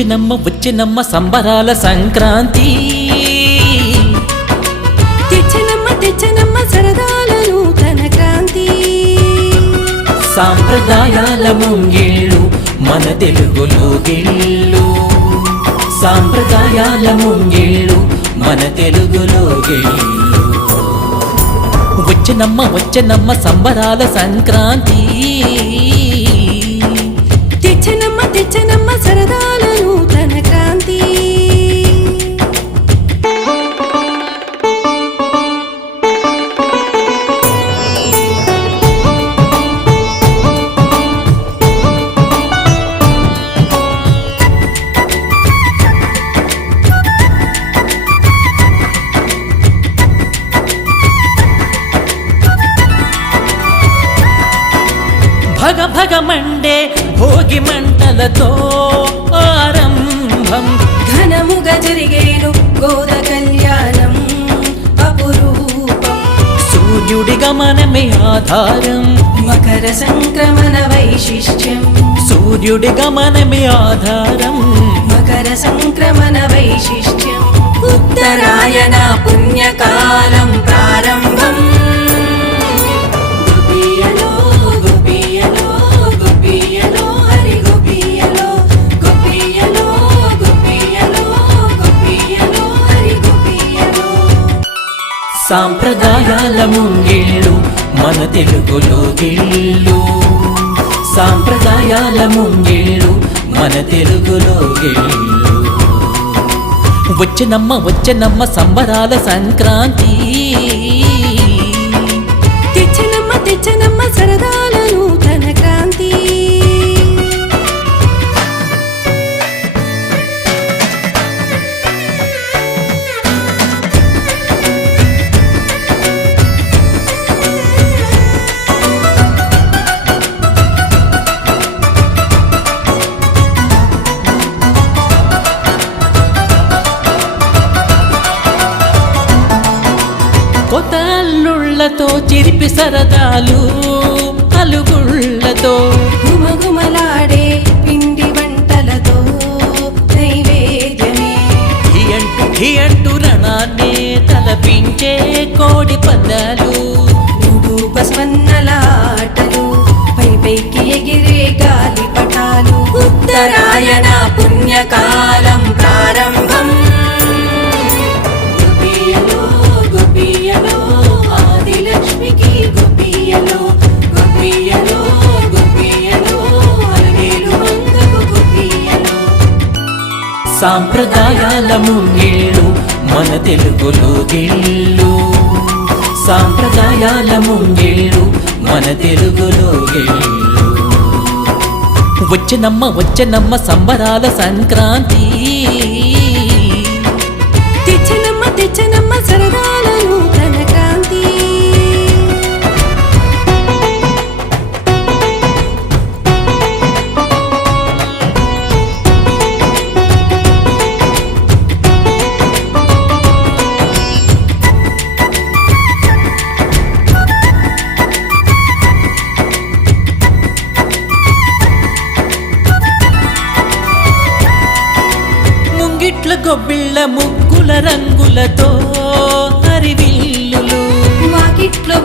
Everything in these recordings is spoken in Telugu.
వచ్చినమ్మ వచ్చినమ్మ సంబరాల సంక్రాంతి. తెచ్చనమ్మ తెచ్చనమ్మ సరదాల నూతన క్రాంతి. సాంప్రదాయాల ముంగిళ్ళు మన తెలుగులో గిళ్ళు. సాంప్రదాయాల ముంగిళ్ళు మన తెలుగులో గిళ్ళు. వచ్చినమ్మ వచ్చినమ్మ సంబరాల సంక్రాంతి. తెచ్చనమ్మ తెచ్చనమ్మ సరదాలను భగ భగ మండే భోగి మంటలతో ఆరంభం. ఘనముగా జరిగేను గోద కళ్యాణం అపురూపం. సూర్యుడి గమనమే ఆధారం. మకర సంక్రమణ వైశిష్ట్యం. సూర్యుడి గమనమే ఆధారం. మకర సంక్రమణ సాంప్రదాయాల ముంగిళ్ళు మన తెలుగులో గిళ్ళు. సాంప్రదాయాల ముంగిళ్ళు మన తెలుగులో గిళ్ళు. వచ్చినమ్మ వచ్చినమ్మ సంబరాల సంక్రాంతి. తెచ్చనమ్మ తెచ్చనమ్మ సరదా. కొత్త చిరిపి సరదాలు అలుగుళ్ళతో గుమగుమలాడే పిండి వంటలతో నైవేద్యమే. అంటూ హి అంటూ రణాన్నే తలపించే కోడి పదాలు సాంప్రదాయాల ముంగిళ్ళు మన తెలుగులో గిళ్ళు సాంప్రదాయాల ముంగిళ్ళు మన తెలుగులో గిళ్ళు వచ్చినమ్మ వచ్చనమ్మ సంబరాల సంక్రాంతి. తెచ్చనమ్మ తెచ్చ గొబ్బిళ్ళ గొబ్బిళ్ళ ముగ్గుల రంగులతో హరివిల్లులు. వాకిట్లో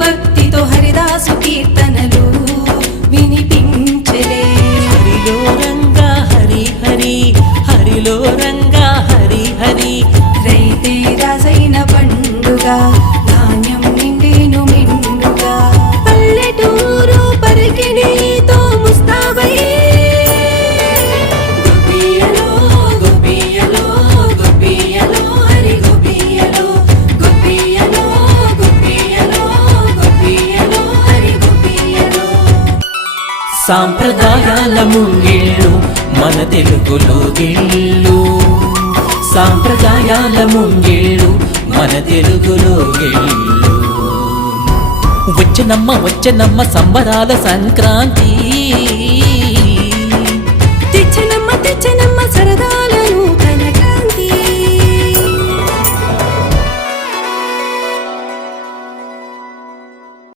సాంప్రదాయాల ముంగిళ్ళు మన తెలుగులో గిళ్ళు. సాంప్రదాయాల ముంగిళ్ళు మన తెలుగులో గిళ్ళు. వచ్చినమ్మ వచ్చినమ్మ సంబరాల సంక్రాంతి.